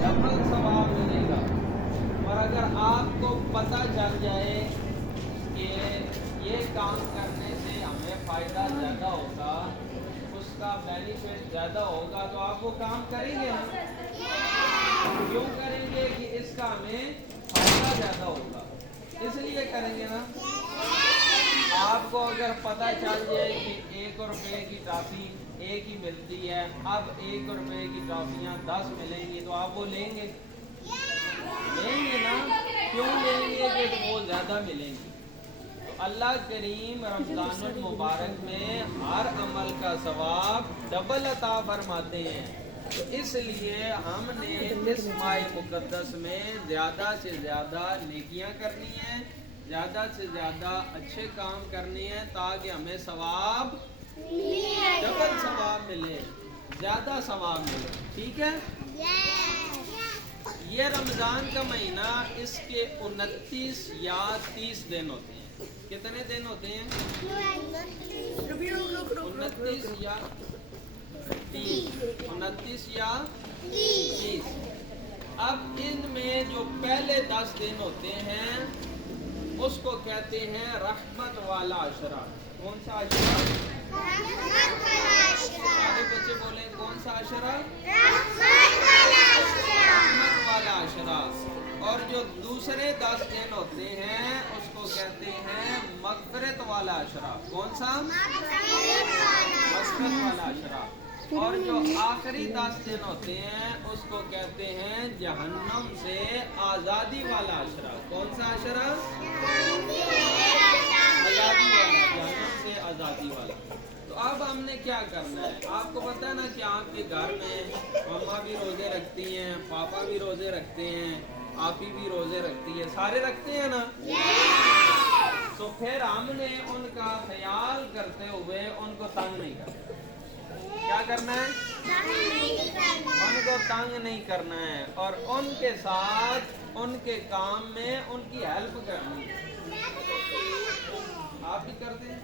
Double सवाब मिलेगा। और अगर आपको पता चल जाए कि ये काम करने से हमें फ़ायदा ज़्यादा होगा, उसका बेनिफिट ज़्यादा होगा, तो आप वो काम करेंगे ना। क्यों करेंगे? कि इसका हमें फ़ायदा ज़्यादा होगा, इसलिए करेंगे ना। आपको अगर पता चल जाए कि 1 रुपए की टॉफ़ी एक ही मिलती है, अब 1 रुपए की टॉफ़ियाँ 10 मिलेंगी, तो आप वो लेंगे ना। क्यों लेंगे? कि वो ज़्यादा मिलेंगी। तो अल्लाह करीम रमज़ानुल मुबारक में हर अमल का सवाब डबल अता फरमाते हैं। तो इसलिए हमने इस माह मुक़द्दस में ज़्यादा से ज़्यादा नेकियां करनी हैं, ज़्यादा से ज़्यादा अच्छे काम करने हैं, ताकि हमें सवाब डबल सवाब मिले, ज़्यादा सवाब मिले। ठीक है। ये रमज़ान का महीना, इसके 29 या 30 दिन होते हैं। कितने दिन होते हैं? 29 या 30। 29 या 30। अब इनमें जो पहले 10 दिन होते हैं उसको कहते हैं रहमत वाला अशरा। कौन सा अशरा? सारे बच्चे बोले, कौन सा अशरा? रहमत वाला अशरा। और जो दूसरे 10 दिन होते हैं उसको कहते हैं मग़फ़िरत वाला अशरा। कौन सा? मग़फ़िरत वाला अशरा। और जो आखिरी 10 दिन होते हैं उसको कहते हैं जहन्नम से आज़ादी वाला अशरा। कौन सा अशरा? आज़ादी वाला, जहन्नम से आज़ादी वाला। तो अब हमने क्या करना है? आपको पता है ना कि आपके घर में मम्मा भी रोज़े रखती हैं, पापा भी रोज़े रखते हैं, आपी भी रोज़े रखती है, सारे रखते हैं ना। तो फिर हमने उनका ख्याल करते हुए उनको तंग नहीं करना। क्या करना है? उनको तंग नहीं करना है, और उनके साथ उनके काम में उनकी हेल्प करनी है। आप भी करते हैं?